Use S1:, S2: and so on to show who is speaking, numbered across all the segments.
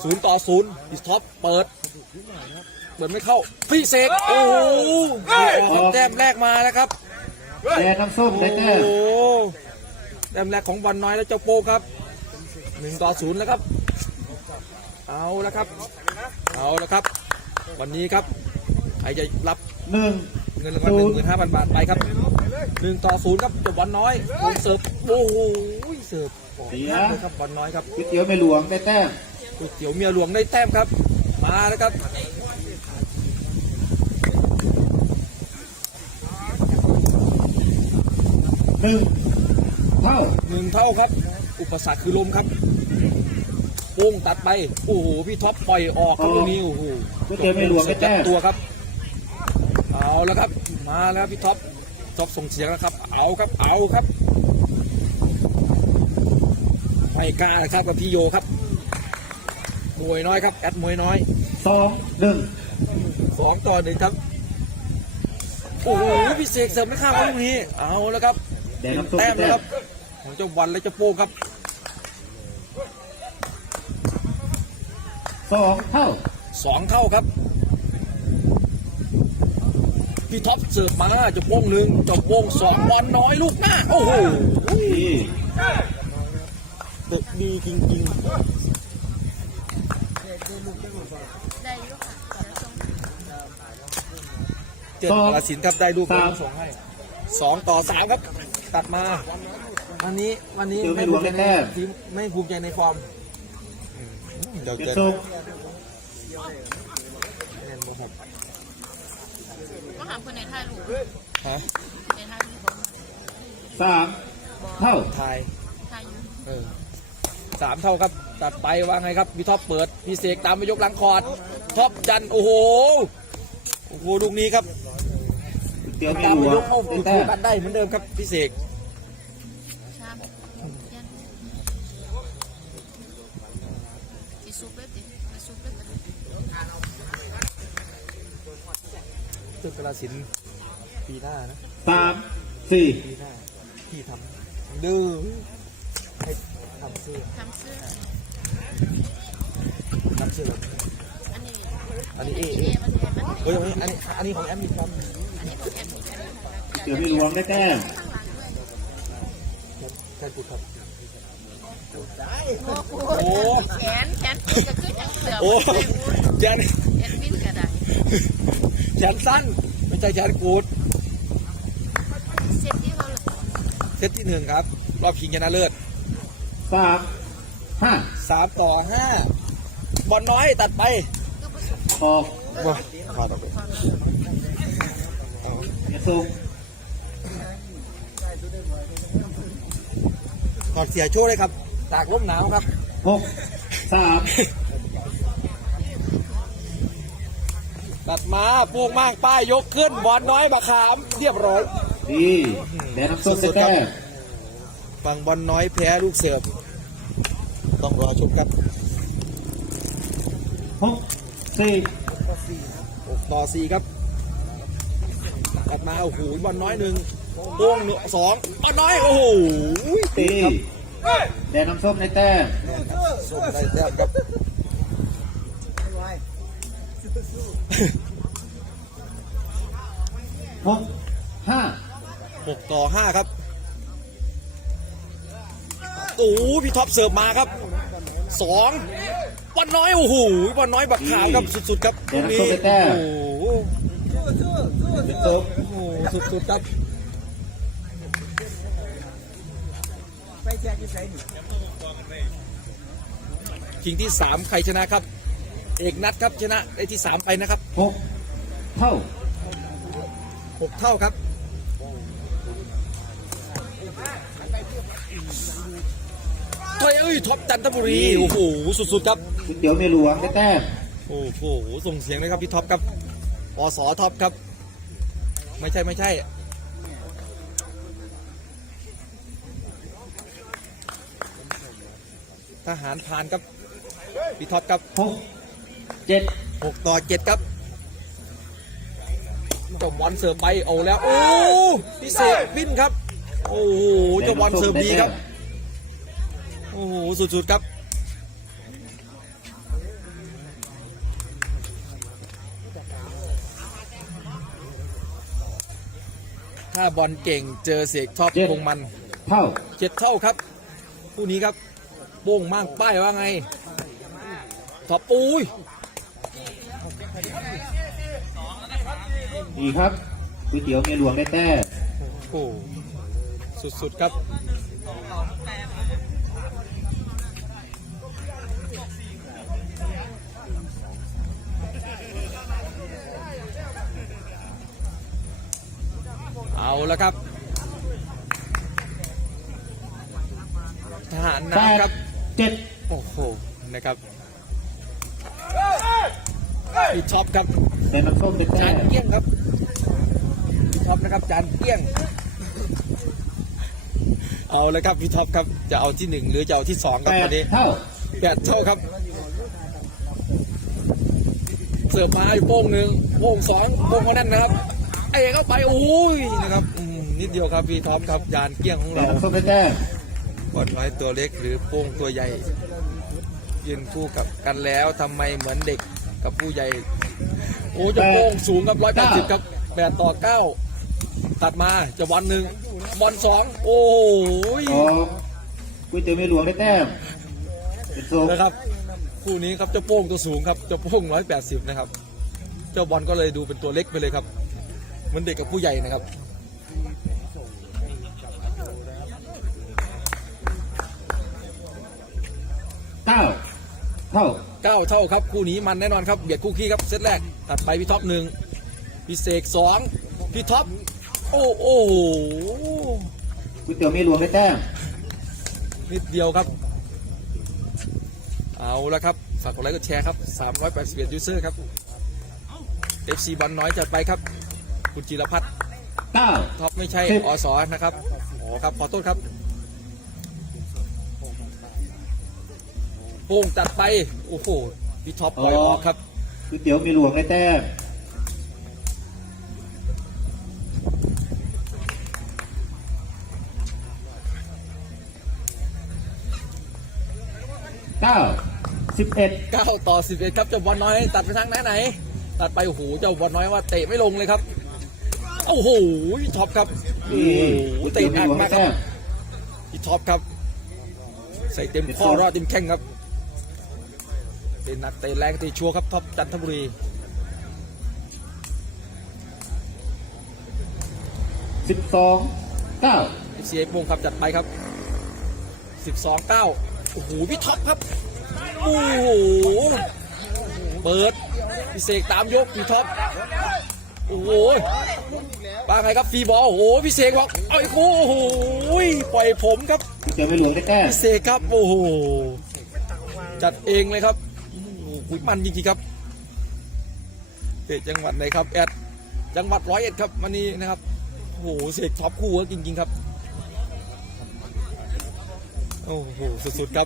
S1: 0-0พี่ท็อปเปิดไม่เข้าพี่เสกโอ้โหแต้มแรกมาแล้วครับ
S2: แดงน้ำส้มได้แต้ม
S1: โอ้แต้มแรกของบอลน้อยและเจ้าโป้ครับ1-0แล้วครับเอาแล้วครับวันนี้ครับใครจะรับเงินรางวัล 15,000 บาทไปครับ1-0ครับเจ้าบอลน้อยเสิร์ฟโอ้โหเสิร์ฟเลยครับบอลน้อยครับ
S2: ก๋วยเตี๋ยวเมียหลวงได้แต้ม
S1: ก๋วยเตี๋ยวเมียหลวงได้แต้มครับมาแล้วครับ
S2: 1 เท่า
S1: ครับอุปสรรคคือลมครับโป้งตัดไปโอ้โหพี่ท็อปปล่อยออกครับตรงนี้โอ้โห
S2: ก๋วยเตี๋ยวเมียหลวงได้แต้ม
S1: ตัวครับเอาแล้วครับมาแล้วพี่ท็อปส่งเสียงแล้วครับเอาครับไม่กล้าครับกับพี่โยครับมวยน้อยครับแอดมวยน้อย2-1ครับโอ้โหพี่เสกเสริมไม่ข้ามตรงนี้เอาแล้วครับแต้มแล้วครับของเจ้าวันและเจ้าโป้ครับ
S2: 2 เท่า
S1: ครับพี่ท็อปเสิร์ฟมาเจ้าโป้ง1เจ้าโป้ง2บอลน้อยลูกหน้าโอ้โหตึกดีจริงๆเจ็ดกระสินครับได้ลูกส่งให้2-3ครับตัดมาวันนี้ไม่ภูมิใจในทีมไม่ภูมิใจในฟอร์มเดี๋ยวเกิด
S3: ก็ถามคนไหนทายลูก
S1: ฮะ
S2: 3 เท่า
S1: ทาย3 เท่าครับตัดไปว่าไงครับพี่ท็อปเปิดพี่เสกตามไปยกหลังคอร์ดท็อปจันโอ้โหลูกนี้ครับตามไปยกเข้าติดกันได้เหมือนเดิมครับพี่เสกตึกกระสินปีหน้านะ
S2: 3-4
S1: ปีหน้าพี่ทำดื้อให้ทำเสื้ออันนี้เฮ้ยอันนี้ของแอมมีความ
S2: เดี๋ยวมีหลวงได้แต้ม
S1: แค่ปุดครับ
S3: โอ้แขนจะขึ้นจังเสือ
S1: โอ้แขน
S3: บินกระได
S1: แขนสั้นไม่ใช่แขนกูดเซตที่1ครับรอบชิงชนะเลิศ
S2: 3-5
S1: บอลน้อยตัดไป
S2: ออก
S1: ขอต่อไป
S2: สูง
S1: ถอดเสียโชว์เลยครับตากลมหนาวครับ
S2: 6-3
S1: ตัดมาปูงมากป้ายยกขึ้นบอลน้อยบะขามเรียบร้อย
S2: ดีแดนน้ำส้มได้แต้ม
S1: ฝั่งบอลน้อยแพ้ลูกเสิร์ฟต้องรอชมกัน6-4ครับตัดมาโอ้โหบอลน้อย1ปูง2บอลน้อยโอ้โห
S2: ตีแดนน้ำส้มได้แต้ม
S1: ส้มได้แต้มครับ6-5ครับโอ้พี่ท็อปเสิร์ฟมาครับ2บอลน้อยโอ้โหบอลน้อยบักขาวครับสุดๆครับ
S2: ตรงนี้โอ้โห
S1: สุดๆครับชิงที่3ใครชนะครับเอกนัทครับชนะได้ที่3ไปนะครับ
S2: 6 เท่า
S1: ครับเฮ้ยท็อปจันทบุรีโอ้โหสุดๆครับ
S2: เดี๋ยวเมียหลวงได้แต้ม
S1: โอ้โหส่งเสียงเลยครับพี่ท็อปครับปสท็อปครับไม่ใช่ทหารผ่านครับพี่ท็อปครับ6-7ครับเจ้าบอลเสิร์ฟไปเอาแล้วโอ้พี่เสกบินครับโอ้โหเจ้าบอลเสิร์ฟดีครับโอ้โหสุดๆครับถ้าบอลเก่งเจอเสกชอบคงมัน
S2: เท่า
S1: 7 เท่าครับคู่นี้ครับโป้งมั่งป้ายว่าไงท็อปปุ้ย
S2: ดีครับก๋วยเตี๋ยวเมียหลวงได้แต้ม
S1: โอ้สุดๆครับเอาแล้วครับทหาร
S2: แปด
S1: น้ำครับ
S2: 7
S1: โอ้โหนะครับพี่ท็อปครับ
S2: แดนน้ำส้มได้แต้
S1: จาน
S2: ม
S1: เกี้ยงครับพี่ท็อปนะครับจานเกี้ยงเอาเลยครับพี่ท็อปครับจะเอาที่ 1 หรือจะเอาที่ 2ครับวันนี้
S2: 8 เท่า
S1: 8 เท่าครับเสิร์ฟมาโป้ง 1โป้ง 2โป้งเขาแน่นนะครับเอเข้าไปโอ้ยนะครับนิดเดียวครับพี่ท็อปครับจานเกี้ยงของ
S2: แด
S1: เรา
S2: นน้ำส้มได้แต้ม
S1: บอลน้อยตัวเล็กหรือโป้งตัวใหญ่ยืนคู่กับกันแล้วทำไมเหมือนเด็กกับผู้ใหญ่โอ้จะโป้งสูงครับ180ครับ8 ต่อ 9ตัดมาจะบอล 1บอล 2โอ้ย
S2: ออกก๋วยเตี๋ยวเมียหลวงได้แต้มเป็นโซ
S1: นะครับคู่นี้ครับเจ้าโป้งตัวสูงครับเจ้าโป้ง180นะครับเจ้าบอลก็เลยดูเป็นตัวเล็กไปเลยครับเหมือนเด็กกับผู้ใหญ่นะครับ
S2: 9 เท่า
S1: 9 เท่าครับคู่นี้มันแน่นอนครับเบียดคู่ขี้ครับเซตแรกตัดไปพี่ท็อป 1พี่เสก2พี่ท็อปโอ้โห
S2: ก๋วยเตี๋ยวเมียหลวงได้แต้ม
S1: นิดเดียวครับเอาละครับฝากกดไลค์กดแชร์ครับ381ยูเซอร์ครับ FC บอลน้อยจัดไปครับคุณจิรพัฒน์
S2: 9
S1: ท็อปไม่ใช่อสนะครับอ๋อครับขอโทษครับโป้งจัดไปโอ้โหพี่ท็อปปล่อยออกครับ
S2: ก๋วยเตี๋ยวเมียหลวงได้แต้ม11
S1: 9 ต่อ 11ครับเจ้าบอลน้อยตัดไปทางไหนตัดไปโอ้โหเจ้าบอลน้อยว่าเตะไม่ลงเลยครับโอ้โหพี่ท็อปครับโอ้โหเตะหนักมากครับพี่ท็อปครับใส่เต็มข้อรอดเต็มแข้งครับเตะหนักเตะแรงเตะชัวร์ครับท็อปจันทบุรี
S2: 12 9
S1: เสียโมงครับจัดไปครับ12 9โอ้โหพี่ท็อปครับโอ้โหเปิดพี่เสกตามยกพี่ท็อปโอ้โหป้าไงครับฟรีบอลโอ้โหพี่เสกบอกเอ้ยโอ้โหปล่อยผมครับ
S2: ก๋วยเตี๋ยวเมียหลวงได้แต้ม
S1: พี่เสกครับโอ้โหจัดเองเลยครับโอ้โหคุยมันจริงๆครับเตะจังหวัดไหนครับแอดจังหวัด101ครับวันนี้นะครับโอ้โหเสกท็อปคู่จริงๆครับโอ้โหสุดๆครับ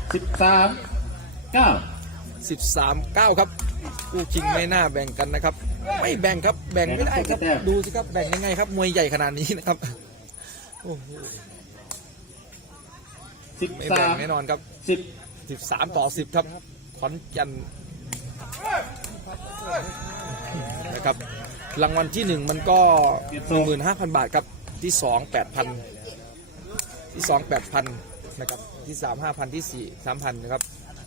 S2: 13 9
S1: 13 9ครับคู่ชิงไม่น่าแบ่งกันนะครับไม่แบ่งครับแบ่งไม่ได้ครับดูสิครับแบ่งยังไงครับมวยใหญ่ขนาดนี้นะครับโอ้โหไม่แบ่งแน่นอนครับ
S2: 10
S1: 13 ต่อ 10ครับขอนแก่นนะครับรางวัลที่ 1มันก็ 15,000 บาทครับที่ 2 8,000 ที่ 2 8,000นะครับที่ 3 5,000 ที่ 4 3,000นะครับ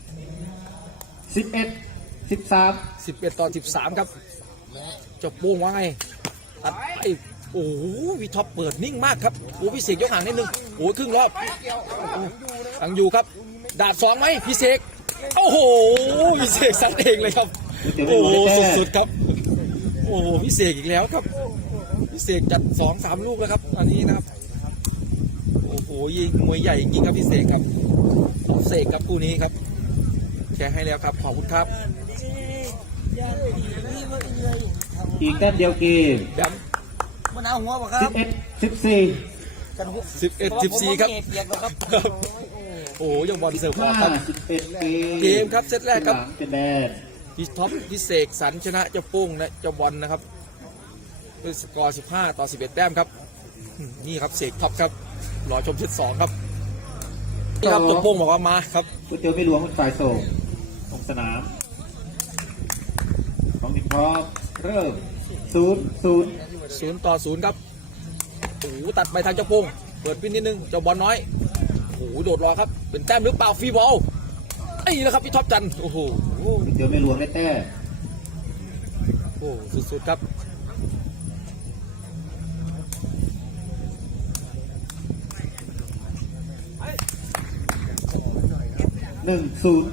S2: 11 13
S1: 11 ต่อ 13ครับเจะโป้งว่าไงตัดไปโอ้โหพี่ท็อปเปิดนิ่งมากครับโอ้พี่เสกยกห่างนิดนึงโอ้ครึ่งรอบยังอยู่ครับดาบ2ไหมพี่เสกโอ้โหพี่เสกซัดเองเลยครับโอ้โหสุดๆครับโอ้โหพี่เสกอีกแล้วครับพี่เสกจัด 2-3 ลูกแล้วครับอันนี้นะครับโอ้โหยิงมวยใหญ่จริงครับพี่เสกครับเสกครับคู่นี้ครับแชร์ให้แล้วครับขอบคุณครับ
S2: อีกแต้มเดียวเกม
S1: แบม
S4: มันเอาหัวป่ะครับ
S2: 11 14
S4: กันหัว
S1: 11-14ครับ
S4: เปียกแล้วครับ
S1: โอ้โหยังบอลเสิร์ฟออกครับ
S2: 11
S1: เกมครับเซตแรกครับ
S2: เป็นแดน
S1: พี่ท็อปพี่เสกสรรชนะเจ้าโป้งและเจ้าบอลนะครับด้วยสกอร์15 ต่อ 11 แต้มครับนี่ครับเสกท็อปครับรอชมเซต2ครับนี่ครับเจ้าโป้งบอกว่ามาครับ
S2: ก๋วยเตี๋ยวไม่หลวงฝ่ายส่งลงสนาม ของทีมพร้อมเริ่ม 0-0
S1: 0 ต่อ 0ครับโอ้โหตัดไปทางเจ้าโป้งเปิดปิ้นนิดนึงเจ้าบอลน้อยโอ้โหโดดรอครับเป็นแต้มหรือเปล่าฟรีบอลไอ้นะครับพี่ท็อปจันทร์โอ้โห
S2: เดี๋ยวไม่หลวงได้แต้ม
S1: โอ้สุดๆครับ
S2: 1-0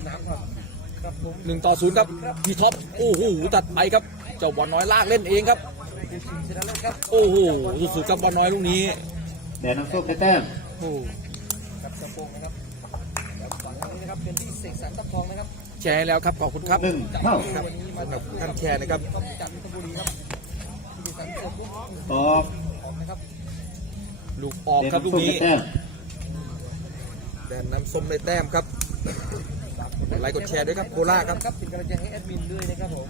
S1: 1-0ครับพี่ท็อปโอ้โหตัดไปครับเจ้าบอลน้อยลากเล่นเองครับโอ้โหสุดๆครับบอลน้อยลูกนี้
S2: แดนน้ำส้มได้แต้ม
S1: โอ้
S4: กับเจ้าโป่งนะครับแล้วฝั่งนี้นะครับเป็นที่เสกสรรทับทองนะครับ
S1: แชร์แล้วครับขอบคุณครับ
S2: 1 เท่า
S1: ครับสำหรับท่านแชร์นะครับ
S4: ต้องจันทบุรีครับที่เสกสรรเสร็จปุ๊บ
S2: ตอก
S4: ออกนะครับ
S1: ลูกออก
S2: แดน
S1: ครับลู
S2: น้ำ
S1: ก
S2: ส้ม
S1: นี้
S2: ได้แต้ม
S1: แดนน้ำส้มได้แต้มครับกดไลค์กดแชร์ด้วยครับโคราชครับ
S4: ครับเป็นกำลังใจให้แอดมินด้วยนะครับผม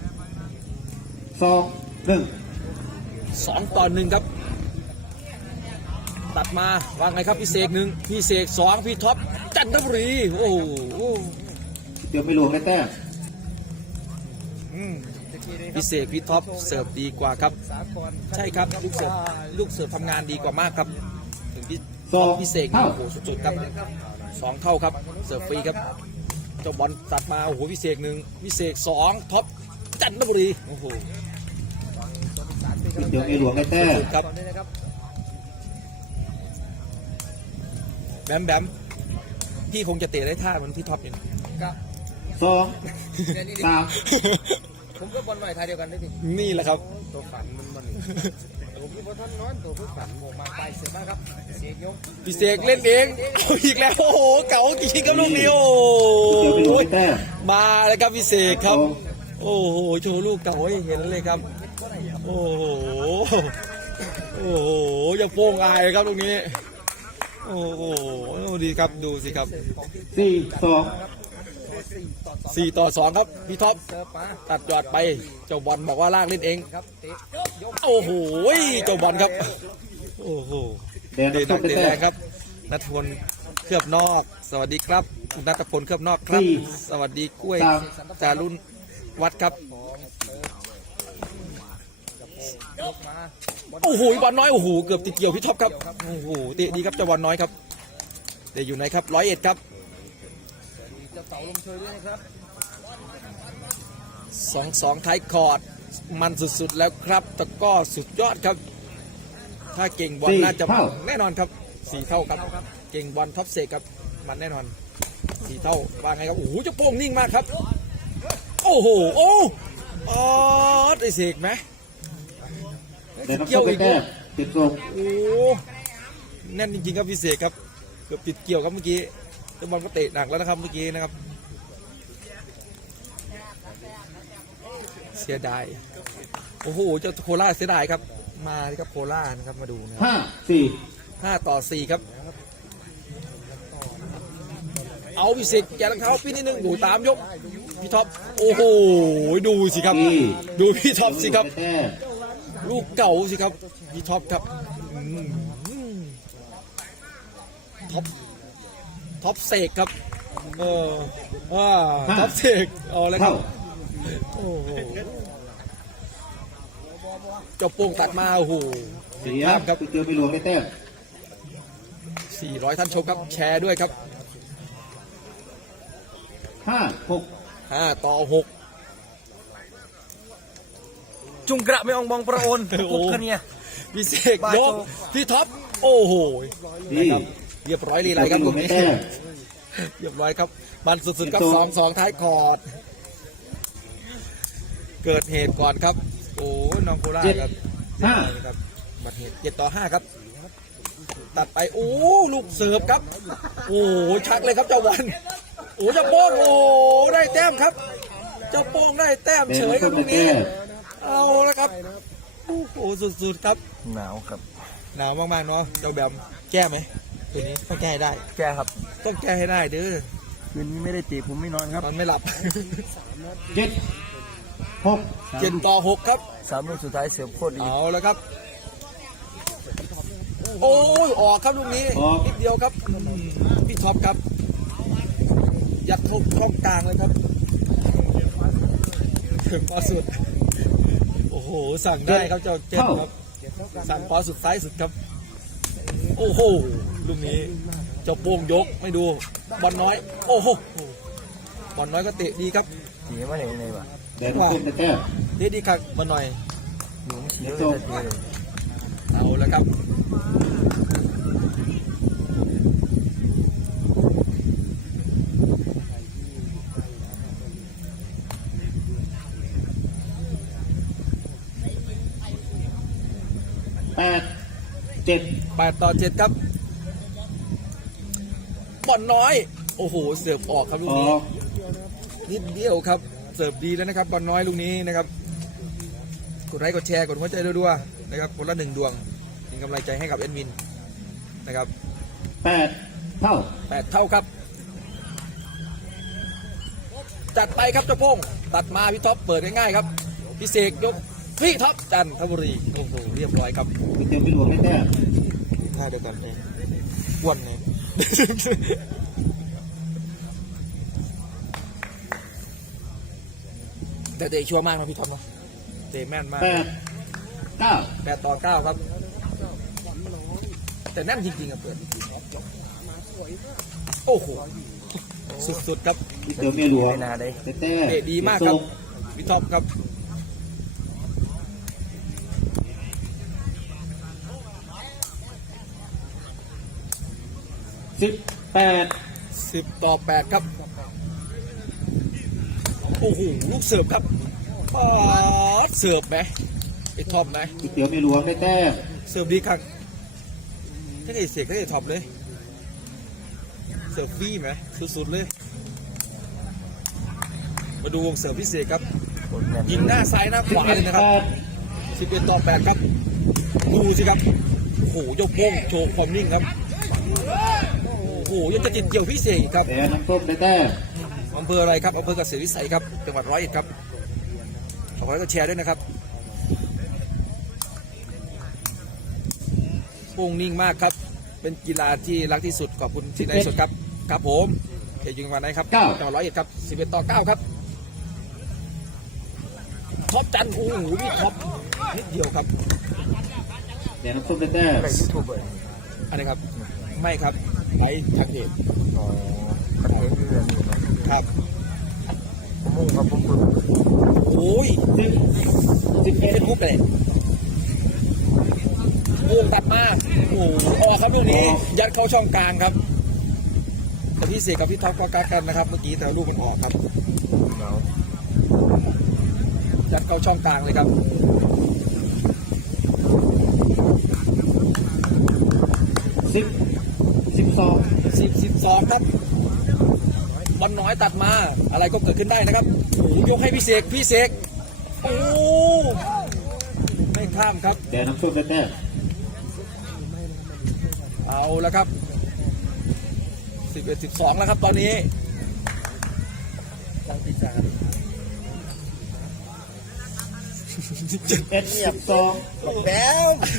S2: 2-1
S1: 2-1ครับตัดมาวางไงครับพี่เสก1พี่เสก2พี่ท็อปจันทบุรีโอ้โห
S2: เดี๋ยวไม่หลวงได้แต้ม
S4: ตะกี้นี้ครั
S1: พี่เสกพี่ท็อปเสิร์ฟดีกว่าครับ
S4: สากล
S1: ใช่ครับลูกเสิร์ฟทำงานดีกว่ามากครับถึงพี่
S2: 2
S1: พี่เสกนี่โอ้โหสุดๆครับ2 เท่าครับเสิร์ฟฟรีครับเจ้าบอลตัดมาโอ้โหพี่เสก1พี่เสก2ท็อปจันทบุรีโอ้โห
S2: เดี๋ยวไม่หลวงได้แต้ม
S1: สุดครับ
S4: ตอนนี้นะครับ
S1: แบมแบมพี่คงจะเตะได้ท่าเหมันพี่ท็อปอยู่
S4: กับ
S2: 2
S4: เนี่ยนี่
S2: 3
S4: ผมก็บอลใหม่ไทยเดียวกันได้ดิ
S1: นี่แหละครับ
S4: ตัวฝันมันผมพี่บอลท่านนอนตัวผู้ฝันโมมาไปเสียมากครับเสียยก
S1: พี่เสกเล่นเองเอาอีกแล้วโอ้โหเก๋าจริงๆครับลูกนี้โอ้
S2: เดี๋ยวไม่หลวง
S1: โห
S2: ได้แต้ม
S1: มาแล้วครับพี่เสกครับ โอ้โหโชว์ลูกเก๋าให้เห็นเลยครับ โอ้โหโอ้โหอย่าโป้งอายครับลูกนี้ โอ้โหดีครับดูสิครับ
S2: 4-2
S1: 4-2ครับพี่ท็อป
S4: เซิร์ฟมา
S1: ตัดยอดไปเจ้าบอลบอกว่าลากเล่นเอง
S4: ครับเตะยก
S1: โอ้โหเจ้าบอลครับ โอ้โห
S2: แดน
S1: เด
S2: น้ำ
S1: นั
S2: ส้
S1: ก
S2: มได้
S1: เตะ
S2: แต้
S1: แร
S2: ม
S1: งครับนัทพลเคลือบนอก สวัสดีครับคุณนัทพลเคลือบนอกครับ
S2: สี่
S1: สวัสดีกล้วย
S2: สาม
S1: จารุณวัดครับ
S4: ยกมา
S1: โอ้โหบอลน้อยโอ้โหเกือบติดเกี่ยวพี่ท็อปครับโอ้โหเตะดีครับเจ้าบอลน้อยครับเตะอยู่ไหนครับ101ครับ
S4: เจ้าเต่าลมเชยด้วยนะครับ
S1: 2-2ท้ายคอร์ดมันสุดๆแล้วครับตะกร้อสุดยอดครับ ถ้าเก่งบอลน่าจะแน่นอนครับ4 เท่าครับเก่งบอลท็อปเซกครับมันแน่นอน4 เท่าว่าไงครับโอ้โหเจะโป้งนิ่งมากครับ โอ้โหโอ้อ๋อได้เสกไหม
S2: แดนน้ำส้มได้แต้มติดส่ง
S1: โอ้แน่นจริงๆครับพี่เสกครับเกือบติดเกี่ยวครับเมื่อกี้เจ้าบอลก็เตะหนักแล้วนะครับเมื่อกี้นะครับเสียดายโอ้โหเจ้าโคราชเสียดายครับมาที่ครับโคราชนะครับมาดูนะครับ
S2: 5-4
S1: 5-4ครับเอาพี่เสกแกะรองเท้าปีนิดนึงโอ้โหตามยกพี่ท็อปโอ้โหดูสิครับดูพี่ท็อปสิครับ
S2: ได้แต้ม
S1: ลูกเก่าสิครับพี่ท็อปครับท็อปเสกครับท็อปเสกเอาแล้วครั
S2: เท่า
S1: บโอ้โหเจ้าโป่งตัดมาโอ้โห
S2: เสีย
S1: ภาพครับ
S2: เดี๋ยวไม่หลวงได้แต้ม
S1: 400ท่านชมครับแชร์ด้วยครับ
S2: 5-6
S1: 5-6
S4: จุงกระไม่อองบองประโอน
S1: โอ้
S4: ปุ๊บคะเนี่ย
S1: พี่เสกยกพี่ท็อปโอ้โห
S2: ดี
S1: นะครับเรียบร้อยลีไรครับ
S2: เดี๋
S1: ลู
S2: ยว
S1: ก
S2: ไม่
S1: นี้
S2: แต้ม
S1: เรียบร้อยครับมันสุดๆครับ 2-2ท้ายคอร์ดเกิดเหตุก่อนครับโอ้น้องโคราชครับ
S2: 5
S1: ครับบัตรเหตุ7-5ครับตัดไปโอ้ลูกเสิร์ฟครับโอ้ชักเลยครับเจ้าบอลโอ้เจ้าโป้งโอ้ได้แต้มครับ เจ้าโป้งได้แต้ม
S2: แดน
S1: เฉย
S2: น้ำ
S1: ค
S2: ส้
S1: รับ
S2: ม
S1: ลู
S2: ได้
S1: กนี้
S2: แต้ม
S1: เอาละครับโอ้โหสุดๆครับ
S4: หนาวครับ
S1: หนาวมากๆเนาะเจ้าแบมแก้ไหมตัวนี้ต้องแก้ให้ได้
S4: แกครับ
S1: ต้องแก้ให้ได้เด้อ
S4: คืนนี้ไม่ได้ตีผมไม่นอนครับ
S1: นอนไม่หลับ
S2: 7-6
S1: 7-6ครับ
S4: 3 ลูกสุดท้ายเสียบโคตรดี
S1: เอาแล้วครับ โอ้ยออกครับลูกนี้
S2: ออก
S1: นิดเดียวครับพี่ท็อปครับ ยัดเข้าช่องกลางเลยครับถึงพอสุด โอ้โหสั่งได้ครับเจ้าเจ็ดครับ สั่งพอสุดซ้ายสุดครับโอ้โหลูกนี้เจ้าโป้งยกไม่ดูบอลน้อยโอ้โหบอลน้อยก็เตะดีครับ
S5: หนีมาไหนไหนวะ
S2: แดนน้ำส้มในแต้ม
S1: เตะดีครับบอลน้อย
S5: หนูไม่ชี้เลยแต่เลย
S1: เอาแล้วครับ
S2: 8-7
S1: 8-7ครับบอลน้อยโอ้โหเสิร์ฟออกครับลูก
S2: อ
S1: นี้
S2: อก
S1: นิดเดียวครับเสิร์ฟดีแล้วนะครับบอลน้อยลูกนี้นะครับกดไลค์กดแชร์กดหัวใจด้วยๆนะครับคนละ1 ดวงเป็นกำลังใจให้กับเอ็ดมินนะครับ
S2: 8 เท่า
S1: 8 เท่าครับ จัดไปครับเจ้าโป้งตัดมาพี่ท็อปเปิดง่ายๆครับพี่เสกยกพี่ท็อปจันทบุรีโอ้โหเรียบร้อยครับ
S2: ก๋วยเตี๋ยวไม่หลวงในแต้ม
S1: ท่าเดียวกันเลยอ้วนเลยแต่เตะชัวร์มากนะพี่ท็อปเนาะเตะแม่นมาก
S2: 8-9
S1: 8-9ครับ แต่แน่นจริงๆครับเปิดโอ้โหสุดๆครับ
S2: ก๋วยเตี๋ยวไม่หลวง
S5: ไม่นาได้
S2: ในแต้ม
S1: เตะดีมากครับพี่ท็อปครับ
S2: 18
S1: 10-8ครับโอ้โหลูกเสิร์ฟครับป๊าดเสิร์ฟไหมไอ้ท็อปไหม
S2: ก๋วยเตี๋ยวไม่หลวงในแต้ม
S1: เสิร์ฟดีครับถ้าไอ้เสกถ้าไอ้ท็อปเลยเสิร์ฟฟรีไหมสุดๆเลยมาดูวงเสิร์ฟพิเศษครับ
S5: คนแน่น
S1: ยิงหน้าซ้ายหน้าขวาเลยนะครับ 11-8ครับดูสิครับโอ้โหยกโป้งโชว์ความนิ่งครับโอ้โหยังจะจิตเกี่ยวพิเศษอีกครับ
S2: แดนน้ำส้มในแต้ม
S1: อำเภออะไรครับอำเภอเกษตรวิสัยครับจังหวัด100 เอ็ดครับขอไลค์ก็แชร์ด้วยนะครับโป้งนิ่งมากครับเป็นกีฬาที่รักที่สุดขอบคุณที่ในสดครับครับผมเขตยิงวันไหนครับจังหวัด100 เอ็ดครับ11-9ครับท็อปจันทร์โอ้โหนี่ท็อปนิดเดียวครับ
S2: แดนน้ำส้มในแต้ม
S5: ไปยูทูบเลย
S1: อันนี้ครับไม่ครับไลฟ์ทางเพจ
S5: อ๋อคอนเทนต์เรื่องนี้นะครับ ผมมุ่งครับผมฝึก
S1: โอ้ย
S2: 11
S1: เฟซบุ๊กเลยโอ้ตัดมาโอ้ออกครับเรื่องนี้ยัดเข้าช่องกลางครับแต่พี่เสกกับพี่ท็อปก็กักกันนะครับเมื่อกี้แต่ลูกมันออกครับ
S5: เนาะ
S1: ยัดเข้าช่องกลางเลยครับ 10-12ครับบอลน้อยตัดมาอะไรก็เกิดขึ้นได้นะครับโอ้ยกให้พี่เสกโอ้ไม่ข้ามครับ
S2: แดนน้ำส้มในแต้ม
S1: เอาแล้วครับ 11-12แล้วครับตอนนี้
S2: 11-12
S4: แล้ว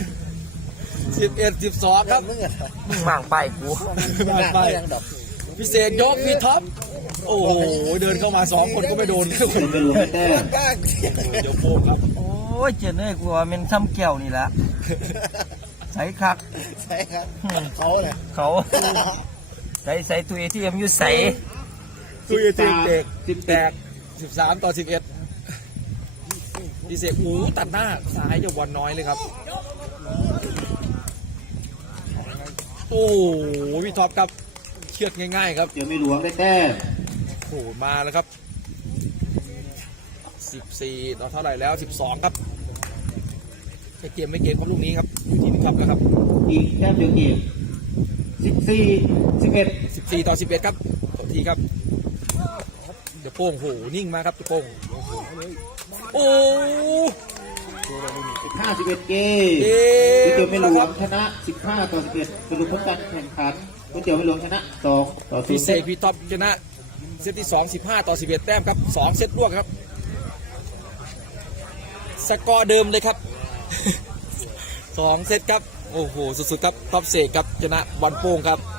S1: 11-12ครับ
S4: มึงอะ
S5: มึงวางไปายกู
S1: ไปพี่เสกยกพี่ท็อปโอ้โหเดินเข้ามา2 คนก็ไม่โดน
S2: ก๋วยเตี๋ยวไม่หลวงในแต้ม
S4: ก้าง
S1: เดี๋ยวโป้งครับ
S5: โอ้ยเจ็ดเลยกูว่ามันซ้ำแก้วนี่ละใส่คัก
S4: ใช่ครับเขาเลย
S5: เขาใส่ตัวเอทีเอ็มยูใส่
S1: ตุยเตกแตก13-11พี่เสกหูตัดหน้าซ้ายจะบอลน้อยเลยครับโอ้โหพี่ท็อปครับเชือดง่ายๆครับ
S2: ก๋วยเตี๋ยวไม่หลวงในแต้ม
S1: โอ้โหมาแล้วครับ14ต่อเท่าไหร่แล้ว12ครับไม่เกมครับลูกนี้ครับอยู่ที่พี่ท็อปแล้วครับ
S2: อีกแต้มเดียวเกม14-11
S1: 14-11ครับต่อทีครับเดี๋ยวโป้งโหนิ่งมากครับเดี๋ยวโป้งโอ้
S2: 15-11 เกม
S1: เอ๊
S2: ก๋วยเตี๋ยวไม่หลว
S1: ครั
S2: ง
S1: บ
S2: ชนะ 15-11สรุปผลการแข่งขันก๋วยเตี๋ยวไม่หลวงชนะ2-0
S1: พี่เสกพี่ท็อปชนะเซตที่2 15-11แต้มครับ2เซตรวดครับสกอร์เดิมเลยครับ 2 เซตครับโอ้โหสุดๆครับท็อปเสกครับชนะบอลโป้งครับ